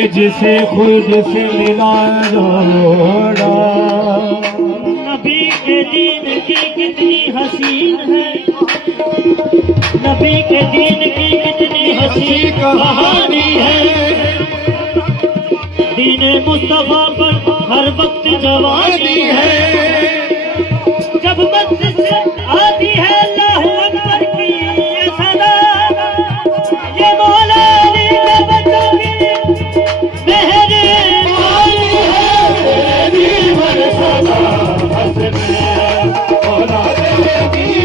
कि जिसे खुद से मिला जोड़ा। नबी के दीन की कितनी हसीन है, नबी के दीन की कितनी हसीन कहानी है। दीन मुस्तफा पर हर वक्त जवानी है। जब मस्जिद से आती है अल्लाहू अकबर की ये सदा, ये मौला अली के बच्चों की मेहरबानी है। मेरी मर्ज़ा हस्न मौला अली